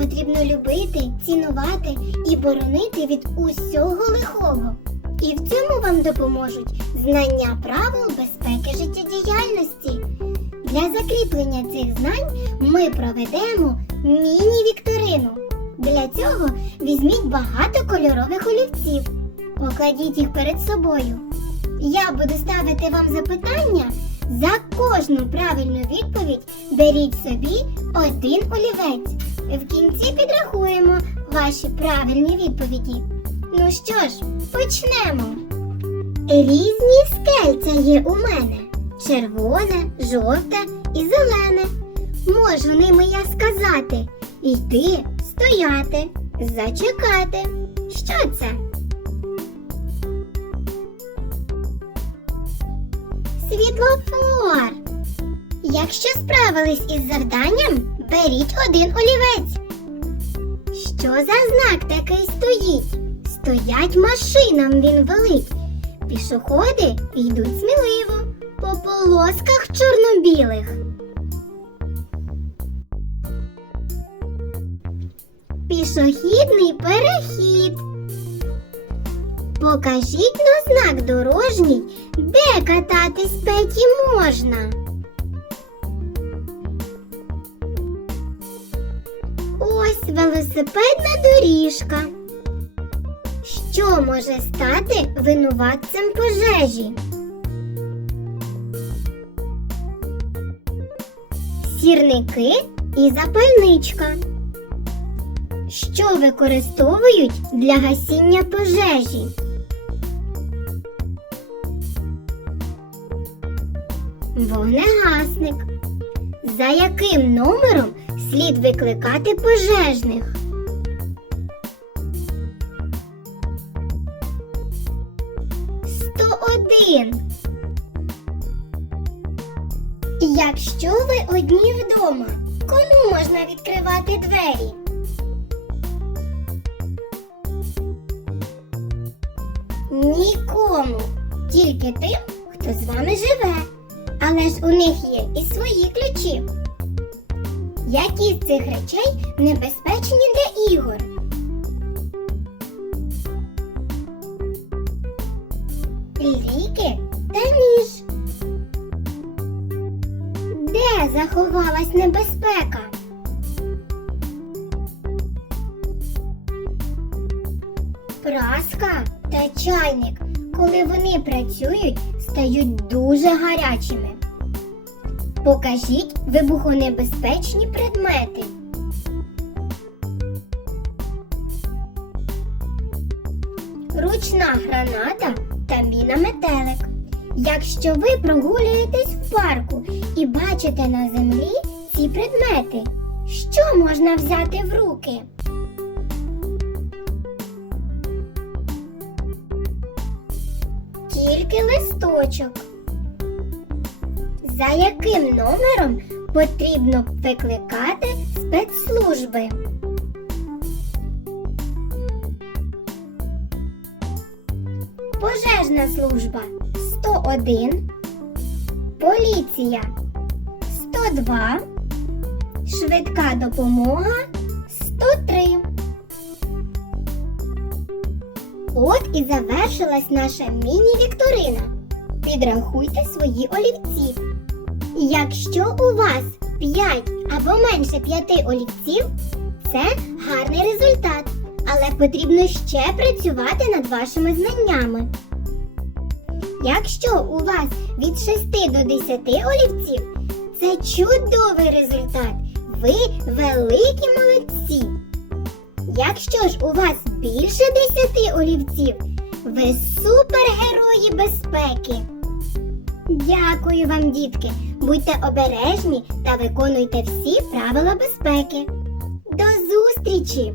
потрібно любити, цінувати і боронити від усього лихого. І в цьому вам допоможуть знання правил безпеки життєдіяльності. Для закріплення цих знань ми проведемо міні-вікторину. Для цього візьміть багато кольорових олівців, покладіть їх перед собою. Я буду ставити вам запитання. За кожну правильну відповідь беріть собі один олівець. В кінці підрахуємо ваші правильні відповіді. Ну що ж, почнемо. Різні скельця є у мене: червоне, жовте і зелене. Можу ними я сказати йти, стояти, зачекати. Що це? Світлофор. Якщо справились із завданням, беріть один олівець. Що за знак такий стоїть? Стоять машинам він велить. Пішоходи йдуть сміливо по полосках чорно-білих. Пішохідний перехід. Покажіть на знак дорожній, де кататись Петі можна. Велосипедна доріжка. Що може стати винуватцем пожежі? Сірники і запальничка. Що використовують для гасіння пожежі? Вогнегасник. За яким номером слід викликати пожежних? Сто один. Якщо ви одні вдома, кому можна відкривати двері? Нікому. Тільки тим, хто з вами живе. Але ж у них є і свої ключі. Які з цих речей небезпечні для ігор? Ліки та ніж. Де заховалась небезпека? Праска та чайник, коли вони працюють, стають дуже гарячими. Покажіть вибухонебезпечні предмети. Ручна граната та міна метелик. Якщо ви прогулюєтесь в парку і бачите на землі ці предмети, що можна взяти в руки? Тільки листочок. За яким номером потрібно викликати спецслужби? Пожежна служба 101, поліція 102, швидка допомога 103. От і завершилась наша міні-вікторина. Підрахуйте свої олівці. Якщо у вас 5 або менше 5 олівців, це гарний результат, але потрібно ще працювати над вашими знаннями. Якщо у вас від 6 до 10 олівців, це чудовий результат. Ви великі молодці. Якщо ж у вас більше 10 олівців, ви супергерої безпеки. Дякую вам, дітки. Будьте обережні та виконуйте всі правила безпеки. До зустрічі!